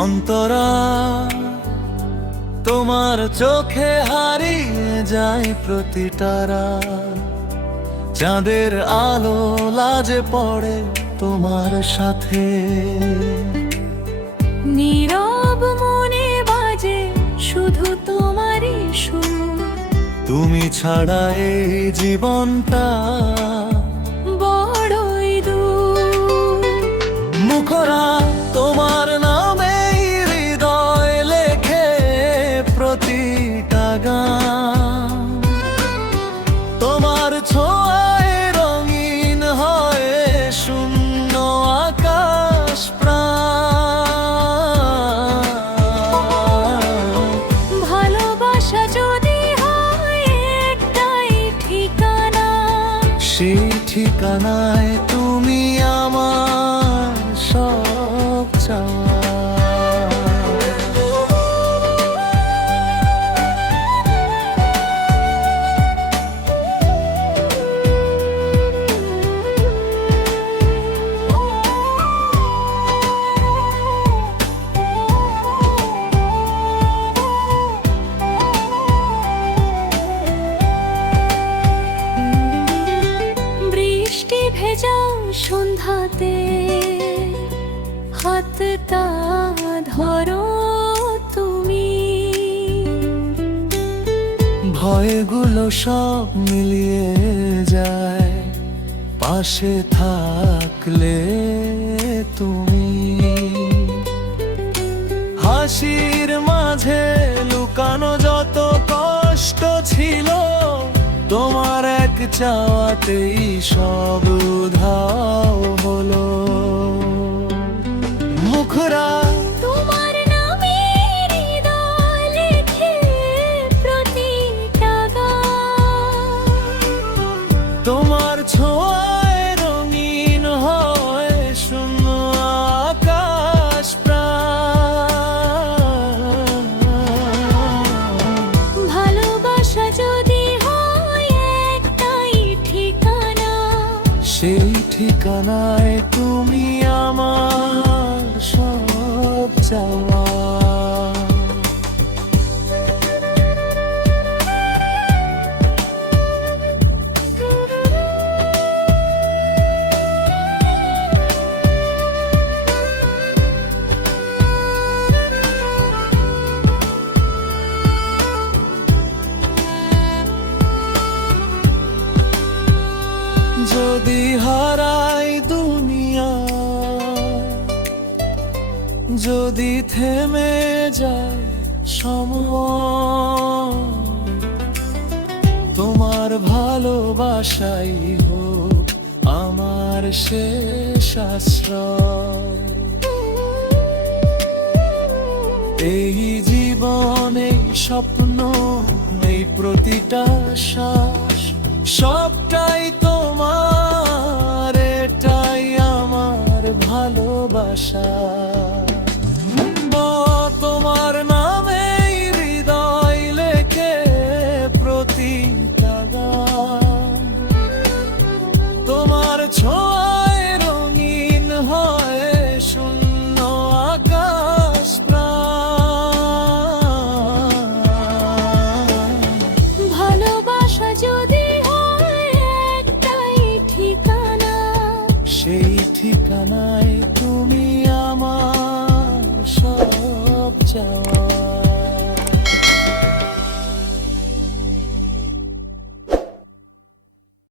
অন্তরা তোমার চোখে হারিয়ে যায় প্রতিটারা, চাঁদের আলো লাজে পড়ে তোমার সাথে। নীরব মনে বাজে শুধু তোমারই সুর, তুমি ছাড়া এই জীবনটা বড়ই দূর। মুখরা তোমার নামে হৃদয় লেখে প্রতিটা গান, তোমার ছোঁয়ায় রঙিন হয় শূন্য আকাশ প্রাণ। ভালোবাসা যদি হয় একটাই ঠিকানা, সেই ঠিকানায় তুমি আমার সব চাওয়া। বৃষ্টি ভেজা সন্ধ্যাতে হাতটা ধরো তুমি, ভয়গুলো সব মিলিয়ে যায় পাশে থাকলে তুমি। হাসির মাঝে লুকানো যত কষ্ট ছিল, তোমার এক চাওয়াতেই সব উধাও হলো। মুখরা তোমার নামে হৃদয় লেখে প্রতিটা গান, তোমার ছোঁয়ায় রঙিন হয় শূন্য আকাশ প্রাণ। ভালোবাসা যদি হয় একটাই ঠিকানা, সেই ঠিকানায় তুমি আমার সব চাওয়া। যদি হারাই দুনিয়া, যদি থেমে যায় সময়, তোমার ভালোবাসাই হোক আমার শেষ আশ্রয়। এই জীবনে স্বপ্ন এই প্রতিটা শ্বাস, সবটাই তোমার, এটাই আমার ভালোবাসা। তোমার নামে হৃদয় লেখে প্রতিটা গান, তোমার ছোঁয়ায় রঙিন হয় শূন্য আকাশ প্রাণ। ভালোবাসা যদি হয় একটাই ঠিকানা, সেই ঠিকানায় তুমি আমার সব চাওয়া।